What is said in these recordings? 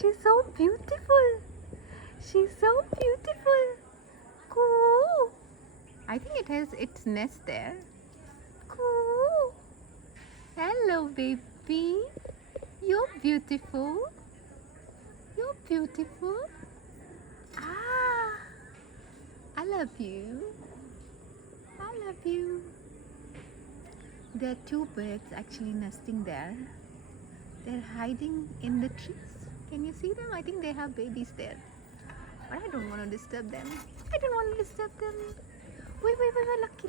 she's so beautiful. She's so beautiful. Coo. I think it has its nest there. Coo. Hello, baby. You're beautiful. You're beautiful. Ah, I love you. I love you. There are two birds actually nesting there. They're hiding in the trees. Can you see them? I think they have babies there. But I don't want to disturb them. I don't want to disturb them. Wait,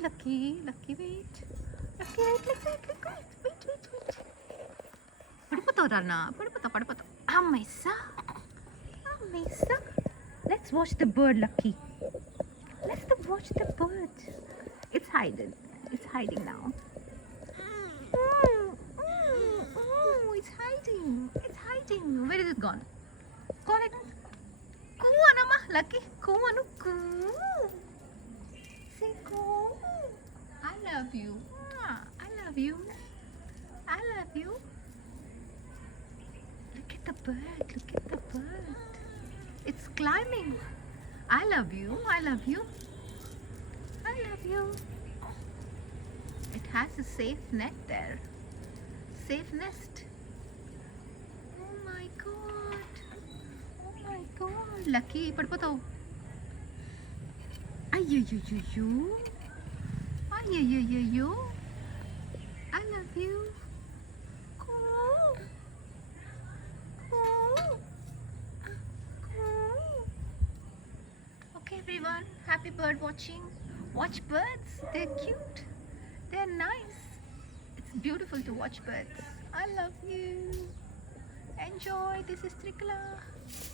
Lucky, wait. Lucky, wait. Padipato, Rana. Padipato. Amesa. Let's watch the bird, Lucky. Let's watch the bird. It's hiding. It's hiding now. It's hiding. It's hiding. Where is it gone? Gone again. Coo, Anama. Lucky. Coo, Anu. Coo. Say coo. I love you. I love you. I love you. Look at the bird. Look at the bird. It's climbing. I love you. I love you. I love you. It has a safe net there. Safe nest. Oh my god. Oh my god. Lucky. Padipato. Ayyo. Ayyo. I love you. Coo. Coo. Coo. Okay everyone, happy bird watching. Watch birds. They're cute. They're nice. It's beautiful to watch birds. I love you. Enjoy. This is Trikala.